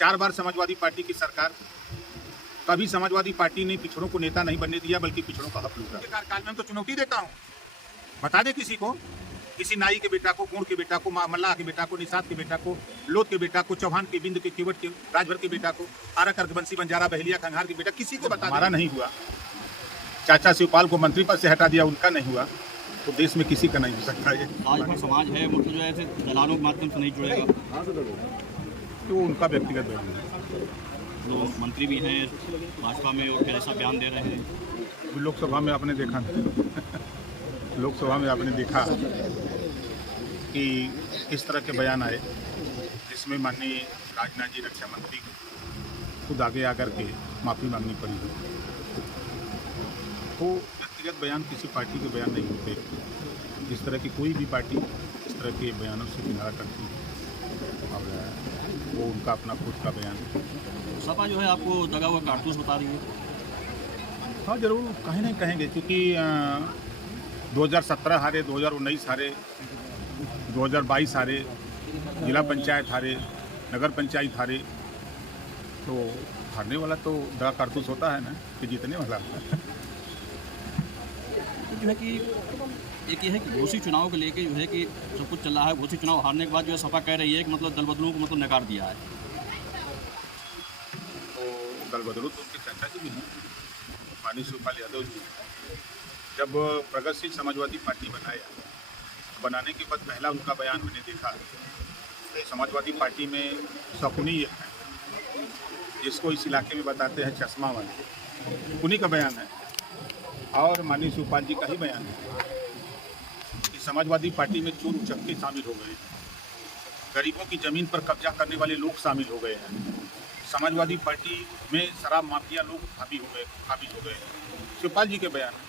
4 बार Samajwadi party की सरकार, कभी समाजवादी पार्टी ने पिछड़ों को नेता नहीं बनने दिया, बल्कि पिछड़ों का हक लूटा। कार्यकाल में हम तो चुनौती देता हूँ, बता दे किसी को, किसी नाई के बेटा को, गोंड के बेटा को, मल्लाह के बेटा को, निषाद के बेटा को, लोध के बेटा को, चौहान के, बिंद के, केवट के, राजभर के बेटा को, आरा कर्क, बंसी, बंजारा, बहलिया, खंघार के बेटा, किसी को बता। हमारा नहीं हुआ, चाचा शिवपाल को मंत्री पद से हटा दिया, उनका नहीं हुआ, तो देश में किसी का नहीं हो सकता। ये आज समाज है मतलब जो है दलालों के माध्यम से नहीं जुड़ेगा, तो उनका व्यक्तिगत बयान है। तो मंत्री भी हैं भाजपा में और फिर ऐसा बयान दे रहे हैं। लोकसभा में आपने देखा लोकसभा में आपने देखा कि इस तरह के बयान आए, जिसमें माननीय राजनाथ जी, रक्षा मंत्री को खुद आगे आकर के माफ़ी मांगनी पड़ी। तो व्यक्तिगत बयान किसी पार्टी के बयान नहीं होते। इस तरह की कोई भी पार्टी इस तरह के बयानों से किनारा करती है और वो उनका अपना खुद का बयान है। सपा जो है आपको दगा हुआ कारतूस बता रही है। हाँ, जरूर कहीं नहीं कहेंगे, क्योंकि 2017 हारे, 2019 हारे, 2022 हारे, जिला पंचायत हारे, नगर पंचायत हारे, तो हारने वाला तो दगा कारतूस होता है ना कि जीतने वाला। जो है कि एक ये है कि घोषित चुनाव को लेके जो है कि सब कुछ चल रहा है। घोषित चुनाव हारने के बाद जो है सपा कह रही है कि मतलब दल बदलू को मतलब नकार दिया है। तो दल बदलू तो उनके चर्चा की भी है। माननीय शिवपाल यादव जी जब प्रगतिशील समाजवादी पार्टी बनाने के बाद पहला उनका बयान मैंने देखा, तो समाजवादी पार्टी में शकुनी है, जिसको इस इलाके में बताते हैं चश्मा वाले, उन्हीं का बयान है। और माननीय शिवपाल जी का ही बयान है कि समाजवादी पार्टी में चोर उचक्के शामिल हो गए, गरीबों की जमीन पर कब्जा करने वाले लोग शामिल हो गए हैं, समाजवादी पार्टी में शराब माफिया लोग हावी हो गए। शिवपाल जी के बयान है।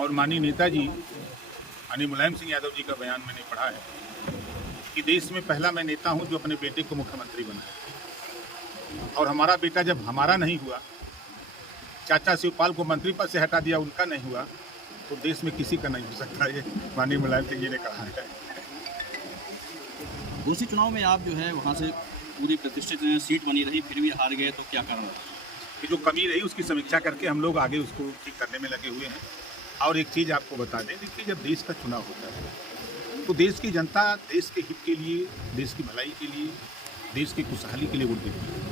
और माननीय नेताजी यानी मुलायम सिंह यादव जी का बयान मैंने पढ़ा है कि देश में पहला मैं नेता हूं जो अपने बेटे को मुख्यमंत्री बनाया, और हमारा बेटा जब हमारा नहीं हुआ, चाचा शिवपाल को मंत्री पद से हटा दिया, उनका नहीं हुआ, तो देश में किसी का नहीं हो सकता। ये माननीय मुलायम सिंह जी ने कहा है। दूसरी चुनाव में आप जो है वहाँ से पूरी प्रतिष्ठित सीट बनी रही, फिर भी हार गए, तो क्या कारण है? कि जो कमी रही उसकी समीक्षा करके हम लोग आगे उसको ठीक करने में लगे हुए हैं। और एक चीज़ आपको बता दें, देखिए जब देश का चुनाव होता है तो देश की जनता देश के हित के लिए, देश की भलाई के लिए, देश की खुशहाली के लिए वोट देती है।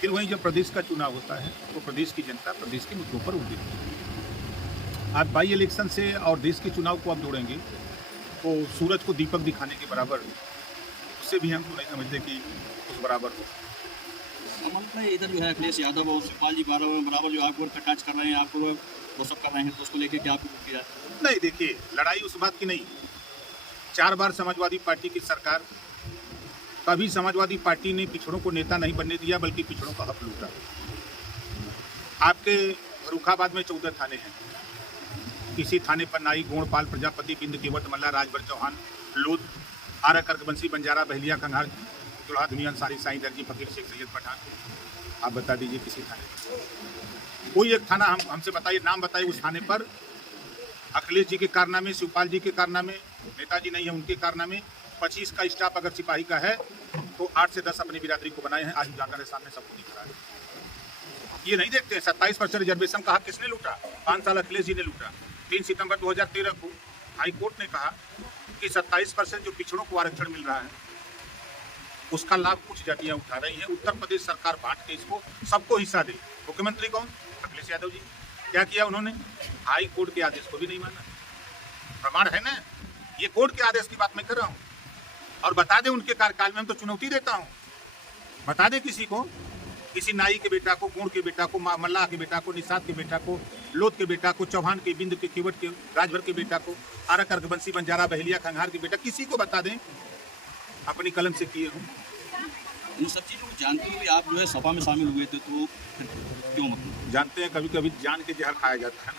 फिर वहीं जब प्रदेश का चुनाव होता है तो प्रदेश की जनता प्रदेश के मुद्दों पर वोट देती है। आज बाई इलेक्शन से और देश के चुनाव को आप जोड़ेंगे तो सूरज को दीपक दिखाने के बराबर, उससे भी हम तो नहीं समझते कि उस बराबर हो। इधर जो है अखिलेश यादव और शिवपाल जी बराबर जो आपको टच कर रहे हैं, आपको वो सब कर रहे हैं, तो उसको लेके क्या आपको किया? नहीं, देखिए लड़ाई उस बात की नहीं। 4 बार समाजवादी पार्टी की सरकार, कभी समाजवादी पार्टी ने पिछड़ों को नेता नहीं बनने दिया, बल्कि पिछड़ों का हक लूटा। आपके फर्रुखाबाद में 14 थाने हैं, किसी थाने पर नाई, गोंडपाल, प्रजापति, बिंद, केवट, मल्ला, राजभर, चौहान, लोध, आरा, कर्क, बंसी, बंजारा, बहलिया, खंघार, चुल्हा, दुनिया, सारी, साईं, दर्जी, फकीर, शेख, सैयद, पठान। आप बता दीजिए किसी थाने पर, कोई एक थाना हमसे बताइए, नाम बताइए उस थाने पर अखिलेश जी के कारनामे, शिवपाल जी के कारनामे, नेताजी नहीं है उनके कारनामे, 25 का स्टाफ अगर सिपाही का है तो 8 से 10 अपनी बिरादरी को बनाए हैं। आज जाकर है सामने सबको दिख रहा है। ये नहीं देखते हैं 27% रिजर्वेशन कहा किसने लूटा? 5 साल अखिलेश जी ने लूटा। 3 सितंबर 2013 को हाई कोर्ट ने कहा कि 27% जो पिछड़ों को आरक्षण मिल रहा है उसका लाभ कुछ जातियां उठा रही हैं। उत्तर प्रदेश सरकार बांट के इसको सबको हिस्सा दे। मुख्यमंत्री कौन? अखिलेश यादव जी। क्या किया उन्होंने? हाई कोर्ट के आदेश को भी नहीं माना। प्रमाण है ना, ये कोर्ट के आदेश की बात मैं कर रहा हूँ। और बता दें उनके कार्यकाल में हम तो चुनौती देता हूँ, बता दें किसी को, किसी नाई के बेटा को, गोंड के बेटा को, मल्लाह के बेटा को, निषाद के बेटा को, लोध के बेटा को, चौहान के, बिंद के, केवट के, राजभर के बेटा को, आरा, कर्क, बंसी, बंजारा, बहलिया, खंघार के बेटा, किसी को बता दें अपनी कलम से किए हूँ। इन सब चीज़ों को जानते हुए आप जो है सपा में शामिल हुए थे, तो क्यों? मतलब जानते हैं कभी कभी जान के जहर खाया जाता है।